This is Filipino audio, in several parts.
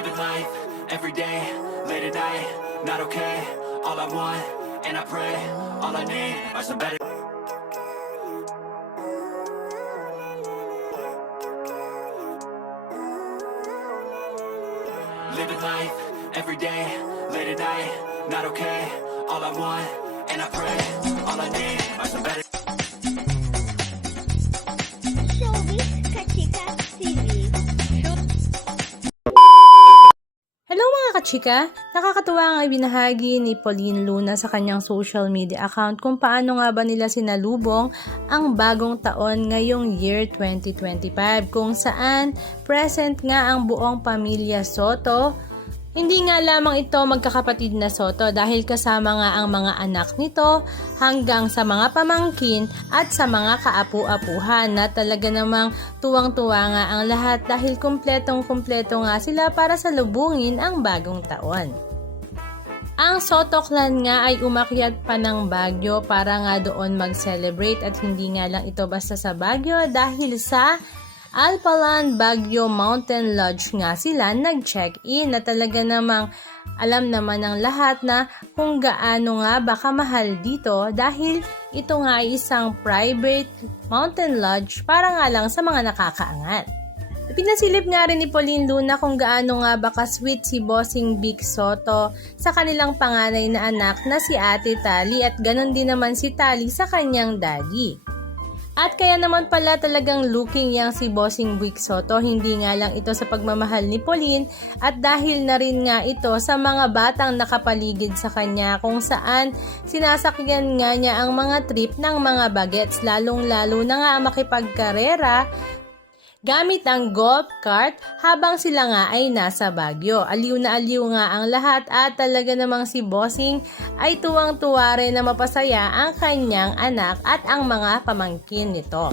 Living life, every day, late at night, not okay. All I want, and I pray, all I need are some better. Living life, every day, late at night, not okay. All I want, and I pray, all I need are some better. Showbiz Kachika TV. Hello mga kachika! Nakakatuwa ang ibinahagi ni Pauline Luna sa kanyang social media account kung paano nga ba nila sinalubong ang bagong taon ngayong year 2025 kung saan present nga ang buong pamilya Soto. Hindi nga lamang ito magkakapatid na Soto dahil kasama nga ang mga anak nito hanggang sa mga pamangkin at sa mga kaapu-apuhan na talaga namang tuwang-tuwa nga ang lahat dahil kumpletong-kumpleto nga sila para salubungin ang bagong taon. Ang Soto clan nga ay umakyat pa ng Baguio para nga doon mag-celebrate at hindi nga lang ito basta sa Baguio dahil sa Alpalan Baguio Mountain Lodge nga sila nag-check-in na talaga namang alam naman ng lahat na kung gaano nga ba kamahal dito dahil ito nga ay isang private mountain lodge para nga lang sa mga nakakaangat. Pinasilip nga rin ni Pauline Luna kung gaano nga ba ka-sweet si Bossing Vic Soto sa kanilang panganay na anak na si Ate Tali at ganon din naman si Tali sa kanyang daddy. At kaya naman pala talagang looking yang si Bossing Vic Soto, hindi nga lang ito sa pagmamahal ni Pauline at dahil na rin nga ito sa mga batang nakapaligid sa kanya kung saan sinasakyan nga niya ang mga trip ng mga bagets lalong-lalo na nga makipagkarera gamit ang golf cart habang sila nga ay nasa Baguio. Aliw na aliw nga ang lahat at talaga namang si Bossing ay tuwang-tuwa rin na mapasaya ang kanyang anak at ang mga pamangkin nito.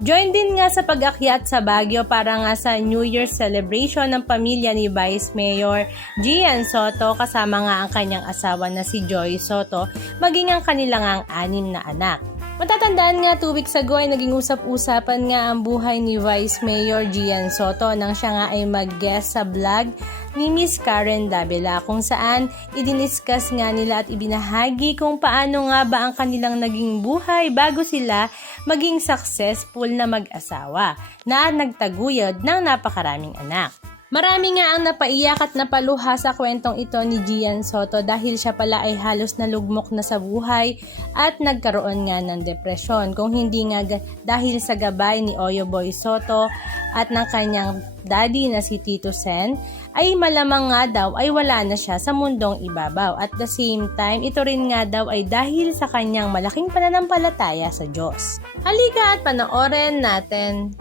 Join din nga sa pag-akyat sa Baguio para nga sa New Year's celebration ng pamilya ni Vice Mayor Gian Soto kasama nga ang kanyang asawa na si Joy Soto maging ang kanilang ang 6 na anak. Matatandaan nga 2 weeks ago ay naging usap-usapan nga ang buhay ni Vice Mayor Gian Soto nang siya nga ay mag-guest sa vlog ni Miss Karen Davila kung saan idiniscuss nga nila at ibinahagi kung paano nga ba ang kanilang naging buhay bago sila maging successful na mag-asawa na nagtaguyod ng napakaraming anak. Marami nga ang napaiyak at napaluha sa kwentong ito ni Gian Soto dahil siya pala ay halos nalugmok na sa buhay at nagkaroon nga ng depresyon. Kung hindi nga dahil sa gabay ni Oyo Boy Soto at ng kanyang daddy na si Tito Sen, ay malamang nga daw ay wala na siya sa mundong ibabaw. At the same time, ito rin nga daw ay dahil sa kanyang malaking pananampalataya sa Diyos. Halika at panoorin natin.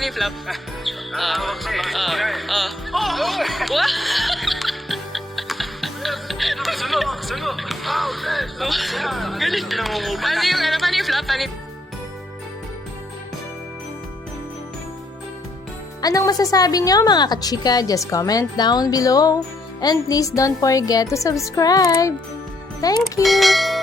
paano yung flop? What? Galing. Paano yung flop? Anong masasabi nyo mga kachika? Just comment down below. And please don't forget to subscribe. Thank you!